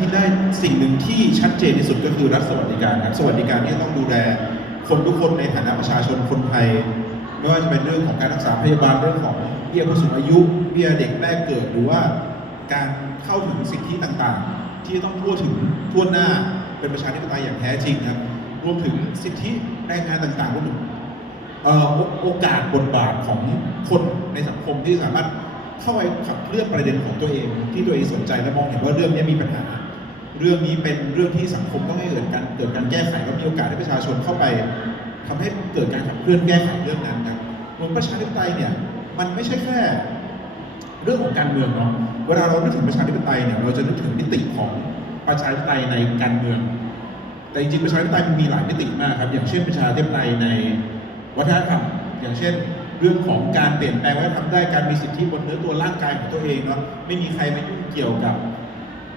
ที่ได้สิ่งหนึ่งที่ชัดเจนที่สุดก็คือรัฐสวัสดิการครับสวัสดิการที่ต้องดูแลคนทุกคนในฐานะประชาชนคนไทย ไม่ว่าจะเป็นเรื่องของการรักษาพยาบาลเรื่องของเบี้ยผู้สูงอายุเบี้ยเด็กแรกเกิดหรือว่าการเข้าถึงสิทธิต่างๆ ที่ต้องทั่วถึงทั่วหน้าเป็นประชาธิปไตยอย่างแท้จริงครับรวมถึงสิทธิแรงงานต่างๆรวมถึงโอโอกาสบทบาทของคนในสังคมที่สามารถเข้าไปขับเคลื่อนประเด็นของตัวเอง ที่ตัวเองสนใจและมองเห็นว่าเรื่องนี้มีปัญหา เรื่องนี้เป็นเรื่องที่สังคมต้องให้เกิดการเกิดการแก้ไขและมีโอกาสให้ประชาชนเข้าไปทำให้เกิดการขับเคลื่อนแก้ไขเรื่องนั้นครับบนประชาธิปไตยเนี่ยมันไม่ใช่แค่เรื่องของการเมืองเนาะเวลาเรานึกถึงประชาธิปไตยเนี่ยเราจะนึกถึงมิติของประชาธิปไตยในการเมือง แต่จริงๆประชาธิปไตยมันมีหลายมิติมากครับอย่างเช่นประชาธิปไตยในวัฒนธรรมอย่างเช่นเรื่องของการเปลี่ยนแปลงวัฒนธรรมได้การมีสิทธิบนเนื้อตัวร่างกายของตัวเองเนาะไม่มีใครมายุ่งเกี่ยวกับ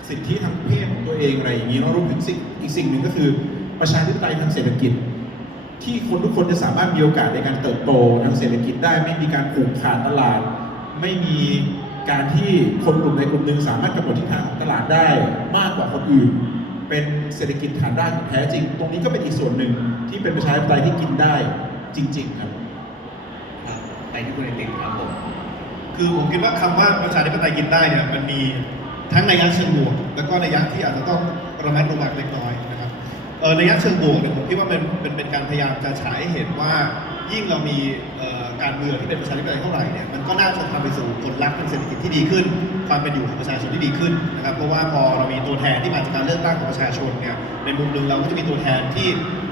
สิทธิทางเพศของตัวเองอะไรอย่างนี้เนารวมถึงสิ่งอีกสิ่งหนึ่งก็คือ ประชาธิปไตยทางเศรษฐกิจ ที่คนทุกคนจะสามารถมีโอกาสในการเติบโตทางเศรษฐกิจได้ไม่มีการผูกขาดตลาด ไม่มีการที่คนกลุ่มใดกลุ่มหนึ่งสามารถกำหนดทิศทางของตลาดได้มากกว่าคนอื่น เป็นเศรษฐกิจฐานรากแท้จริง ตรงนี้ก็เป็นอีกส่วนหนึ่งที่เป็นประชาธิปไตยที่กินได้จริง ๆ ครับไปที่คุณไอติมครับผมคือผมคิดว่าคำว่าประชาธิปไตยกินได้เนี่ยมันมี ทั้งในยยะเชิงบวก แล้วก็ในยยะที่อาจจะต้องระมัดระวังเล็กน้อยนะครับเออในยยะเชิงบวกเนี่ยผมคิดว่ามันเป็นเป็นการพยายามจะฉายให้เห็นว่ายิ่งเรามีการเมืองที่เป็นประชาธิปไตยเท่าไหร่เนี่ยมันก็น่าจะทำไปสู่ผลลัพธ์ทางเศรษฐกิจที่ดีขึ้น ความเป็นอยู่ของประชาชนที่ดีขึ้นนะครับเพราะว่าพอเรามีตัวแทนที่มาจากการเลือกตั้งของประชาชนเนี่ยในมุมหนึ่งเราก็จะมีตัวแทนที่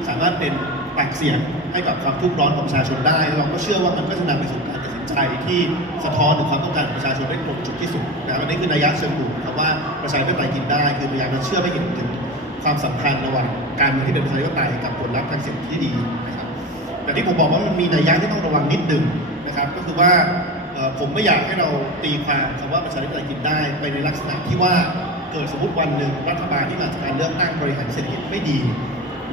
สามารถเป็น ปากเสียงให้กับความทุกข์ร้อนของประชาชนได้ เราก็เชื่อว่ามันก็จะนำไปสู่การตัดสินใจที่สะท้อนถึงความต้องการของประชาชนได้ตรงจุดที่สุดนะครับอันนี้คือนัยยะเชิงบวกครับว่าประชาธิปไตยกินได้ คือพยายามจะเชื่อไม่เห็นถึงความสัมพันธ์ระหว่างการเมืองที่เป็นประชาธิปไตยกับผลลัพธ์ทางเศรษฐกิจที่ดีนะครับแต่ที่ผมบอกว่ามันมีนัยยะที่ต้องระวังนิดหนึ่งนะครับ ก็คือว่าผมไม่อยากให้เราตีความคำว่าประชาธิปไตยกินได้ไปในลักษณะที่ว่าเกิดสมมติวันหนึ่งรัฐบาลที่มาจากการเลือกตั้งบริหารเศรษฐกิจไม่ดี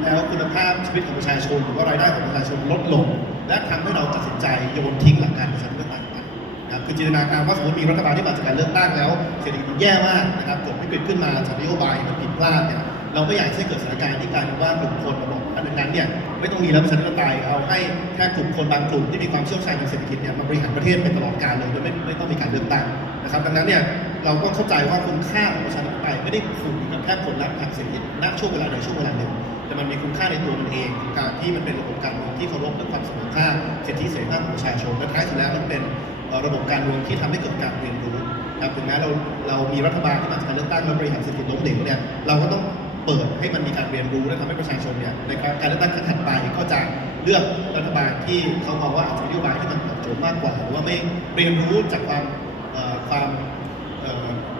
แล้วคุณภาพชีวิตของประชาชนหรือว่ารายได้ของประชาชนลดลง และทำให้เราตัดสินใจโยนทิ้งหลักการประชาธิปไตยไปนะครับคือจินตนาการว่าสมมติมีรัฐบาลที่มาจากการเลือกตั้งแล้วเศรษฐกิจมันแย่มากนะครับเกิดวิกฤตขึ้นมาจากนโยบายมันผิดพลาดเนี่ยเราไม่อยากให้เกิดสถานการณ์ที่กายเป็นว่ากลุ่มคนมาบอกอันนั้นเนี่ยไม่ต้องมีรัฐประชาธิปไตยเอาให้แค่กลุ่มคนบางกลุ่มที่มีความเชี่ยวชาญทางเศรษฐกิจเนี่ยมาบริหารประเทศไปตลอดกาลเลยโดยไม่ไม่ต้องมีการเลือกตั้งนะครับดังนั้นเนี่ยเราก็เข้าใจว่าคุณค่าของประชาธิปไตยไม่ได้ผูกกับแค่ผลลัพธ์ทางเศรษฐกิจณช่วงเวลาใดช่วงเวลาหนึ่ง มันมีคุณค่าในตัวมันเอง การที่มันเป็นระบบการเมืองที่เคารพและความเสมอภาคสิทธิเสรีภาพของประชาชนและท้ายสุดแล้วมันเป็นระบบการเมืองที่ทำให้เกิดการเรียนรู้นะครับถึงแม้เราเรามีรัฐบาลที่มาจากการเลือกตั้งและบริหารเศรษฐกิจล้มเหลวเนี่ยเราก็ต้องเปิดให้มันมีการเรียนรู้และทำให้ประชาชนเนี่ยในการเลือกตั้งครั้งถัดไปก็จะเลือกรัฐบาลที่เขามองว่าอาจจะนโยบายที่มันตอบโจทย์มากกว่าหรือว่าไม่เรียนรู้จากความความ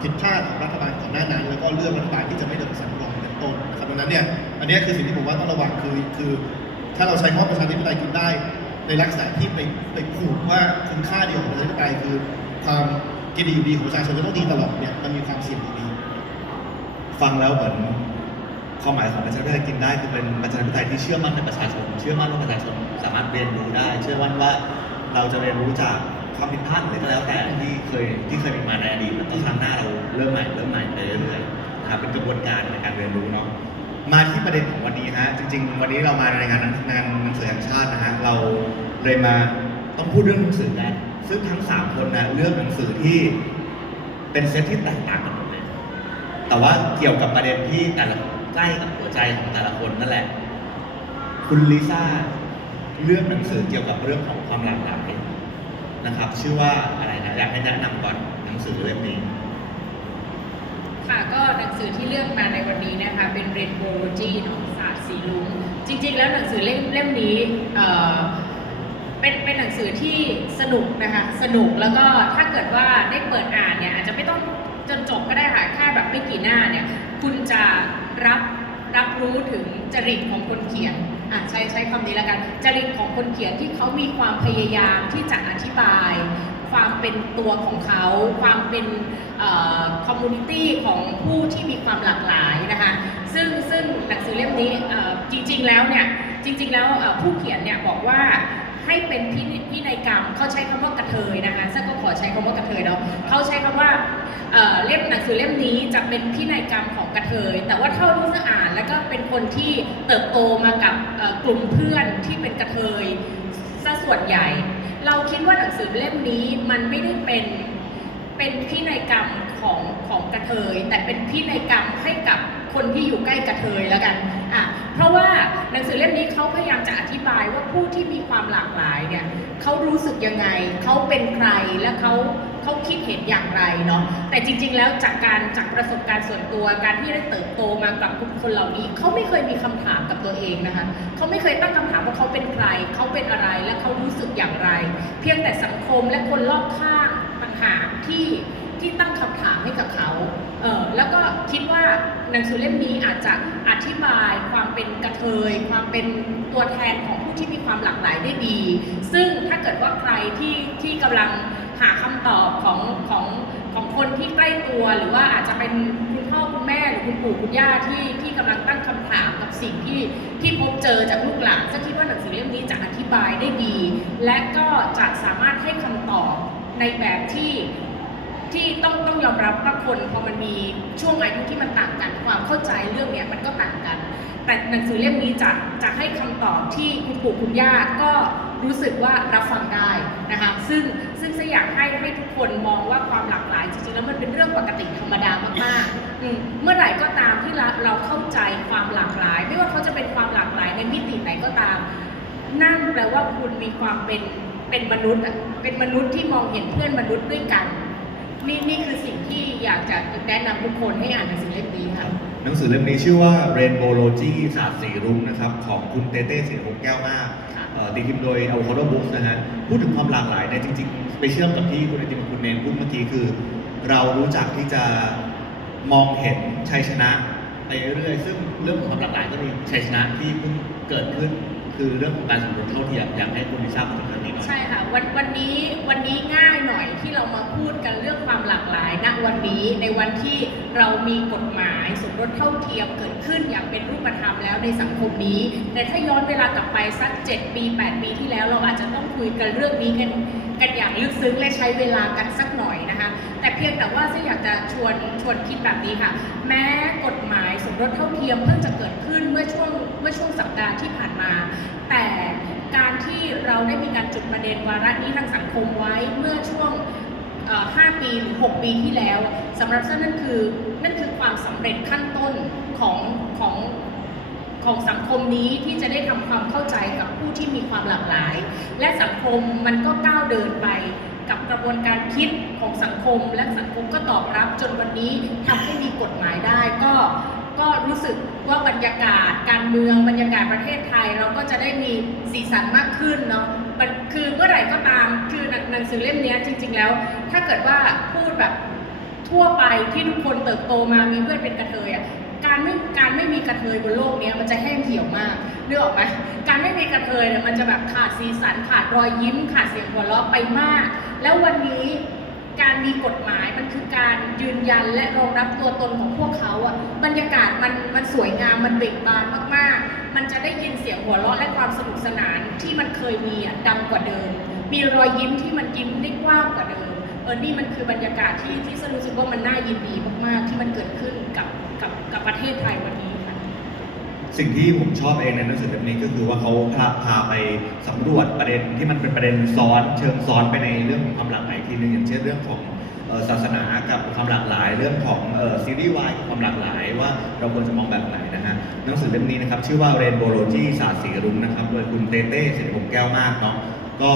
ผิดพลาดของรัฐบาลก่อนหน้านั้น แล้วก็เลือกรัฐบาลที่จะไม่เดินสายรอน ตนนะครับดังนั้นเนี่ยอันนี้คือสิ่งที่ผมว่าต้องระวังคือคือ ถ้าเราใช้คำว่าประชาธิปไตยกินได้ ในลักษณะที่ไปไปผูกว่าคุณค่าเดียวของประชาธิปไตยคือความกินดีอยู่ดีของประชาชนจะต้องดีตลอดเนี่ยมันมีความเสี่ยงอยู่ดีฟังแล้วเหมือนความหมายของประชาธิปไตยกินได้คือเป็นประชาธิปไตยที่เชื่อมั่นในประชาชน เชื่อมั่นว่าประชาชนสามารถเรียนรู้ได้ เชื่อมั่นว่าเราจะเรียนรู้จากความผิดพลาดหรือก็แล้วแต่ที่เคยที่เคยมีมาในอดีตแล้วก็ครั้งหน้าเราเริ่มใหม่เริ่มใหม่ไปเรื่อยๆ นะครับเป็นกระบวนการในการเรียนรู้เนาะมาที่ประเด็นของวันนี้ฮะจริง ๆ วันนี้เรามาในงานงานหนังสือแห่งชาตินะฮะเราเลยมาต้องพูดเรื่องหนังสือกันซึ่งทั้งสามคนนะเลือกหนังสือที่เป็นเซตที่แตกต่างกันหมดเลยแต่ว่าเกี่ยวกับประเด็นที่แต่ละใกล้กับหัวใจของแต่ละคนนั่นแหละ คุณลิซ่าเลือกหนังสือเกี่ยวกับเรื่องของความหลากหลายนะครับ ชื่อว่าอะไรนะอยากให้แนะนำก่อนหนังสือเล่มนี้ ค่ะก็หนังสือที่เลือกมาในวันนี้นะคะเป็น Rainbowlogy เนอะศาสตร์สีลุงจริง ๆ แล้วหนังสือเล่มเล่มนี้เอ่อเป็นเป็นหนังสือที่สนุกนะคะสนุกแล้วก็ถ้าเกิดว่าได้เปิดอ่านเนี่ยอาจจะไม่ต้องจนจบก็ได้ค่ะแค่แบบไม่กี่หน้าเนี่ยคุณจะรับรับรู้ถึงจริตของคนเขียนอะใช้ใช้คำนี้แล้วกันจริตของคนเขียนที่เขามีความพยายามที่จะอธิบาย ความเป็นตัวของเขา ความเป็นคอมมูนิตี้ของผู้ที่มีความหลากหลายนะคะซึ่งซึ่งหนังสือเล่มนี้จริง ๆ แล้วเนี่ยจริง ๆ แล้วผู้เขียนเนี่ยบอกว่าให้เป็นพินิพินัยกรรมเขาใช้คำว่ากระเทยนะคะซึ่งก็ขอใช้คำว่ากระเทยเนาะเขาใช้คำว่าเล่มหนังสือเล่มนี้จะเป็นพินัยกรรมของกระเทย แต่ว่าเท่าที่จะอ่านแล้วก็เป็นคนที่เติบโตมากับกลุ่มเพื่อนที่เป็นกระเทยซะส่วนใหญ่ เราคิดว่าหนังสือเล่มนี้มันไม่ได้เป็นเป็นพินัยกรรม ของของกระเทย แต่เป็นพินัยกรรมให้กับคนที่อยู่ใกล้กระเทยแล้วกันอะเพราะว่าหนังสือเล่มนี้เขาพยายามจะอธิบายว่าผู้ที่มีความหลากหลายเนี่ยเขารู้สึกยังไงเขาเป็นใครและเขาเขาคิดเห็นอย่างไรเนาะแต่จริง ๆ แล้วจากการจากประสบการณ์ส่วนตัวการที่ได้เติบโตมากับกลุ่มคนเหล่านี้เขาไม่เคยมีคำถามกับตัวเองนะคะเขาไม่เคยตั้งคำถามว่าเขาเป็นใครเขาเป็นอะไรและเขารู้สึกอย่างไร เพียงแต่สังคมและคนรอบข้างต่างหากที่ ที่ตั้งคำถามให้กับเขาเออแล้วก็คิดว่าหนังสือเล่มนี้อาจจะอธิบายความเป็นกระเทย ความเป็นตัวแทนของผู้ที่มีความหลากหลายได้ดี ซึ่งถ้าเกิดว่าใครที่ที่กำลังหาคำตอบของของของคนที่ใกล้ตัว หรือว่าอาจจะเป็นคุณพ่อคุณแม่หรือคุณปู่คุณย่าที่ที่กำลังตั้งคำถามกับสิ่งที่ที่พบเจอจากลูกหลานจะคิดว่าหนังสือเล่มนี้จะอธิบายได้ดี และก็จะสามารถให้คำตอบในแบบที่ ที่ต้องต้องยอมรับว่าคนพอมันมีช่วงอายุที่มันต่างกันความเข้าใจเรื่องเนี้ยมันก็ต่างกัน แต่หนังสือเล่มนี้จะจะให้คำตอบที่คุณปู่คุณย่าก็รู้สึกว่ารับฟังได้นะคะซึ่งซึ่งจะอยากให้ให้ทุกคนมองว่าความหลากหลายจริงๆแล้วมันเป็นเรื่องปกติธรรมดามากๆเมื่อไหร่ก็ตามที่เราเราเข้าใจความหลากหลาย ไม่ว่าเขาจะเป็นความหลากหลายในมิติไหนก็ตาม นั่นแปลว่าคุณมีความเป็นเป็นมนุษย์เป็นมนุษย์ที่มองเห็นเพื่อนมนุษย์ด้วยกัน นี่นี่คือสิ่งที่อยากจะแนะนำทุกคนให้อ่านหนังสือเล่มนี้ค่ะ หนังสือเล่มนี้ชื่อว่า Rainbowlogy ศาสตร์สีรุ้งนะครับ ของคุณเต้เต้สีรุ้งแก้วมากค่ะเอ่อตีพิมพ์โดย Avocado Books นะฮะ พูดถึงความหลากหลายเนี่ยจริงๆ ไปเชื่อมกับที่คุณไอติมกับคุณเนนพูดเมื่อกี้คือ เรารู้จักที่จะมองเห็นชัยชนะไปเรื่อยๆซึ่งเรื่องของความหลากหลายก็มีชัยชนะที่เพิ่งเกิดขึ้น คือเรื่องของการสมรสเท่าเทียมอยากให้คุณพิชาพูดถึงเรื่องนี้หน่อย ใช่ค่ะวันวันนี้วันนี้ง่ายหน่อยที่เรามาพูดกันเรื่องความหลากหลายณวันนี้ในวันที่เรามีกฎหมายสมรสเท่าเทียมเกิดขึ้นอย่างเป็นรูปธรรมแล้วในสังคมนี้ แต่ถ้าย้อนเวลากลับไปสัก 7 ปี 8 ปีที่แล้วเราอาจจะต้องคุยกันเรื่องนี้กัน กันอย่างลึกซึ้งและใช้เวลากันสักหน่อยนะคะ แต่เพียงแต่ว่าซึ่อยากจะชวนชวนคิดแบบนี้ค่ะ แม้กฎหมายสมรสเท่าเทียมเพิ่งจะเกิดขึ้นเมื่อช่วงเมื่อช่วงสัปดาห์ที่ผ่านมา แต่การที่เราได้มีการจุดประเด็นวาระนี้ทางสังคมไว้เมื่อช่วง5 ปีหรือ 6 ปีที่แล้วสำหรับฉันนั่นคือนั่นคือความสำเร็จขั้นต้นของของ ของสังคมนี้ที่จะได้ทำความเข้าใจกับผู้ที่มีความหลากหลาย และสังคมมันก็ก้าวเดินไปกับกระบวนการคิดของสังคม และสังคมก็ตอบรับจนวันนี้ทำให้มีกฎหมายได้ก็ก็รู้สึกว่าบรรยากาศการเมืองบรรยากาศประเทศไทย เราก็จะได้มีสีสันมากขึ้นเนาะมันคือเมื่อไหร่ก็ตามคือหนังหนังสือเล่มนี้จริง ๆ แล้ว ถ้าเกิดว่าพูดแบบทั่วไปที่ทุกคนเติบโตมามีเพื่อนเป็นกระเทยอะ การไม่การไม่มีกระเทยบนโลกเนี้ยมันจะแห้งเหี่ยวมากนึกองออกไหมการไม่มีกระเทยเนี่ยมันจะแบบขาดสีสันขาดรอยยิ้ม ขาดเสียงหัวเราะไปมาก แล้ววันนี้การมีกฎหมายมันคือการยืนยันและรองรับตัวตนของพวกเขาอะบรรยากาศมันมันสวยงามมันเบิกบานมากๆ มันจะได้ยินเสียงหัวเราะและความสนุกสนานที่มันเคยมีอะดังกว่าเดิม มีรอยยิ้มที่มันยิ้มได้กว้างกว่าเดิมเออนี่มันคือบรรยากาศที่ที่สรู้สึกว่ามันน่ายินดีมากๆ ที่มันเกิดขึ้นกับ กับกับประเทศไทยวันนี้ค่ะ สิ่งที่ผมชอบเองในหนังสือเล่มนี้ก็คือว่าเขาพาพาไปสำรวจประเด็นที่มันเป็นประเด็นซ้อนเชิงซ้อนไปในเรื่องของความหลากหลายทีนึงอย่างเช่นเรื่องของศาสนากับความหลากหลาย เรื่องของออซีรีส์วายกับความหลากหลายว่าเราควรจะมองแบบไหนนะฮะหนังสือเล่มนี้นะครับชื่อว่า Rainbowlogy ศาสตร์สีรุ้งนะครับโดยคุณเต้เต้เสรีพงแก้วมากเนาะก็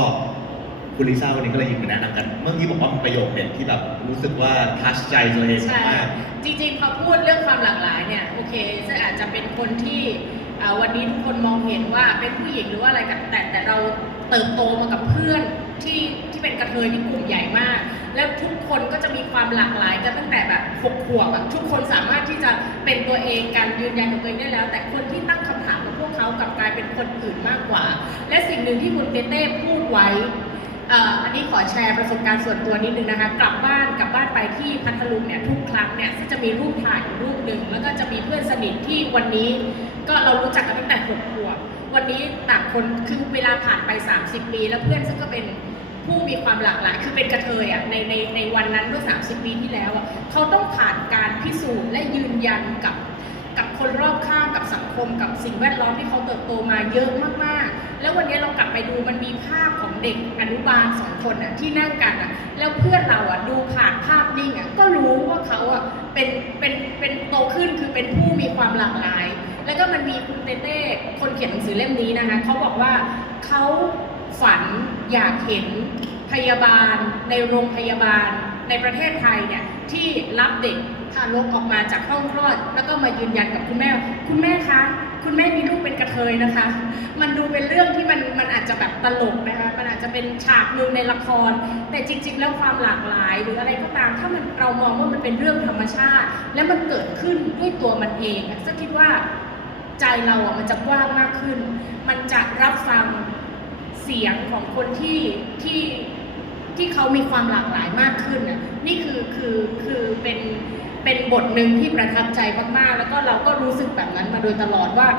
คุณลิซ่าวันนี้ก็เลยหยิบมาแนะนำกัน เมื่อกี้บอกว่ามันประโยคเด็ดที่แบบรู้สึกว่าทัชใจตัวเองใช่ มาก จริงๆพอพูดเรื่องความหลากหลายเนี่ยโอเคซึ่งอาจจะเป็นคนที่อ่าวันนี้ทุกคนมองเห็นว่าเป็นผู้หญิงหรือว่าอะไรกันแต่แต่เราเติบโตมากับเพื่อนที่ที่เป็นกระเทยที่กลุ่มใหญ่มาก แล้วทุกคนก็จะมีความหลากหลายกันตั้งแต่แบบหกขวบอะทุกคนสามารถที่จะเป็นตัวเองกันยืนยันตัวเองได้แล้ว แต่คนที่ตั้งคำถามกับพวกเขากลับกลายเป็นคนอื่นมากกว่า และสิ่งหนึ่งที่คุณเต้เต้พูดไว้ อันนี้ขอแชร์ประสบการณ์ส่วนตัวนิดนึงนะคะ กลับบ้านกลับบ้านไปที่พัทลุงเนี่ยทุกครั้งเนี่ยซึ่งจะมีรูปถ่ายรูปหนึ่งแล้วก็จะมีเพื่อนสนิทที่วันนี้ ก็เรารู้จักกันตั้งแต่หกขวบวันนี้ต่างคนคือเวลาผ่านไป 30 ปี แล้วเพื่อนซึ่งก็เป็นผู้มีความหลากหลาย คือเป็นกระเทยอะในในในวันนั้นเมื่อ 30 ปีที่แล้วอะเขาต้องผ่านการพิสูจน์และยืนยันกับ กับคนรอบข้างกับสังคมกับสิ่งแวดล้อมที่เขาเติบโตมาเยอะมาก แล้ววันนี้เรากลับไปดูมันมีภาพของเด็กอนุบาลสองคนอะที่นั่งกันอะแล้วเพื่อนเราอะดูผ่านภาพนิ่งอะก็รู้ว่าเขาอะเป็นเป็นเป็นโตขึ้นคือเป็นผู้มีความหลากหลาย แล้วก็มันมีคุณเต้เต้คนเขียนหนังสือเล่มนี้นะคะเขาบอกว่าเขาฝันอยากเห็นพยาบาล ในโรงพยาบาลในประเทศไทยเนี่ยที่รับเด็กทารกออกมาจากห้องคลอด แล้วก็มายืนยันกับคุณแม่ คุณแม่คะ คุณแม่มีลูกเป็นกระเทยนะคะ มันดูเป็นเรื่องที่มันมันอาจจะแบบตลกนะคะ มันอาจจะเป็นฉากหนึ่งในละคร แต่จริง ๆ แล้วความหลากหลาย หรืออะไรก็ตาม ถ้ามันเรามองว่ามันเป็นเรื่องธรรมชาติ และมันเกิดขึ้นด้วยตัวมันเองจะคิดว่าใจเราอะมันจะกว้างมากขึ้น มันจะรับฟังเสียงของคนที่ที่ที่เขามีความหลากหลายมากขึ้นน่ะ นี่คือคือคือเป็น เป็นบทหนึ่งที่ประทับใจมากๆ แล้วก็เราก็รู้สึกแบบนั้นมาโดยตลอดว่า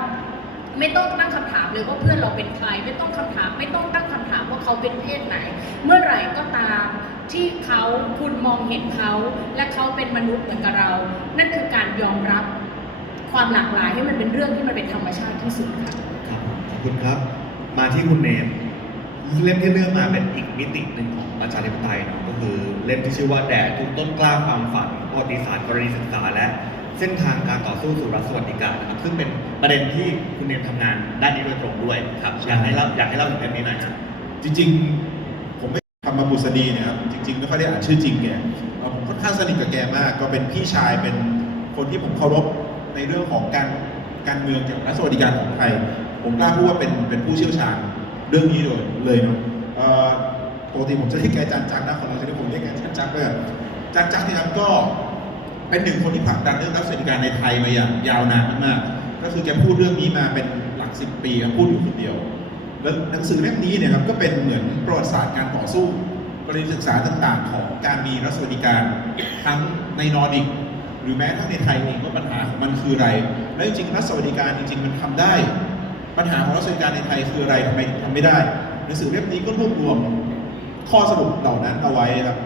ไม่ต้องตั้งคำถามเลยว่าเพื่อนเราเป็นใคร ไม่ต้องคำถาม ไม่ต้องตั้งคำถามว่าเขาเป็นเพศไหน เมื่อไหร่ก็ตามที่เขาคุณมองเห็นเขา และเขาเป็นมนุษย์เหมือนกับเรา นั่นคือการยอมรับความหลากหลายให้มันเป็นเรื่องที่มันเป็นธรรมชาติที่สุดค่ะครับขอบคุณครับ มาที่คุณเนมเล่มที่เลือกมาเป็นอีกมิติหนึ่งของประชาธิปไตยเนาะ คือเล่มที่ชื่อว่าแดดทุกต้นกล้าความฝันประวัติศาสตร์กรณีศึกษา และเส้นทางการต่อสู้สู่รัฐสวัสดิการนะครับซึ่งเป็นประเด็นที่คุณเนมทำงานด้านนี้โดยตรงด้วยครับอยากให้เล่าอยากให้เล่าถึงเรื่องนี้หน่อยครับจริงๆ ผมไม่ทำมาบุษดีเนะครับจริงๆไม่ค่อยได้อ่านชื่อจริงแกเอ่อผมค่อนข้างสนิทกับแกมาก ก็เป็นพี่ชายเป็นคนที่ผมเคารพในเรื่องของการการเมืองเกี่ยวกับรัฐสวัสดิการของไทย ผมกล้าพูดว่าเป็นเป็นผู้เชี่ยวชาญเรื่องนี้เลยเลยเนาะเอ่อ ปกติผมจะเรียกแกจันจักนะของเราจะเรียกผมเรียกแกจันจักเลยจันจักนี่ครับก็เป็นหนึ่งคนที่ผลักดันเรื่องรัฐสวัสดิการในไทยมาอย่างยาวนานมากๆก็คือแกพูดเรื่องนี้มาเป็นหลักสิบปีพูดอยู่คนเดียว แล้วหนังสือเล่มนี้เนี่ยครับก็เป็นเหมือนประวัติศาสตร์การต่อสู้กรณีศึกษาต่างๆ ของการมีรัฐสวัสดิการทั้งในนอร์ดิกหรือแม้ทั้งในไทยเองว่าปัญหาของมันคืออะไร และจริงๆรัฐสวัสดิการจริงๆ มันทำได้ ปัญหาของรัฐสวัสดิการในไทยคืออะไรทำไมทำไม่ได้ หนังสือเล่มนี้ก็รวบรวม ข้อสรุปเหล่านั้นเอาไว้ครับ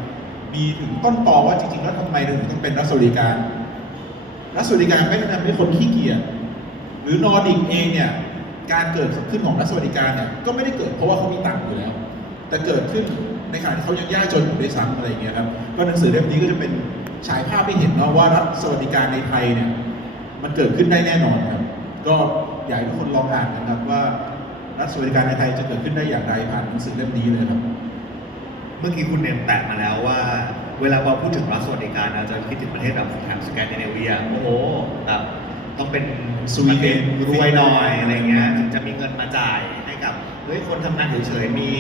มีถึงต้นตอว่าจริงๆแล้วทำไมถึงต้องเป็นรัฐสวัสดิการรัฐสวัสดิการไม่ได้ทำให้คนขี้เกียจหรือนอร์ดิกเองเนี่ยการเกิดขึ้นของรัฐสวัสดิการเนี่ยก็ไม่ได้เกิดเพราะว่าเขามีตังค์อยู่แล้ว แต่เกิดขึ้นในขณะที่เขายังยากจนอยู่ด้วยซ้ำอะไรอย่างเงี้ยครับก็หนังสือเล่มนี้ก็จะเป็นฉายภาพให้เห็นเนาะว่ารัฐสวัสดิการในไทยเนี่ยมันเกิดขึ้นได้แน่นอนครับ ก็อยากให้ทุกคนลองอ่านนะครับว่ารัฐสวัสดิการในไทยจะเกิดขึ้นได้อย่างไรผ่านหนังสือเล่มนี้เลยครับ เมื่อกี้คุณเนมแตะมาแล้วว่า เวลาพอพูดถึงรัฐสวัสดิการเราจะคิดถึงประเทศแบบทางสแกนดิเนเวียโอ้โหแบบต้องเป็นสวีเดนรวยหน่อยอะไรเงี้ยถึงจะมีเงินมาจ่ายให้กับเฮ้ยคนทำงานเฉยๆมี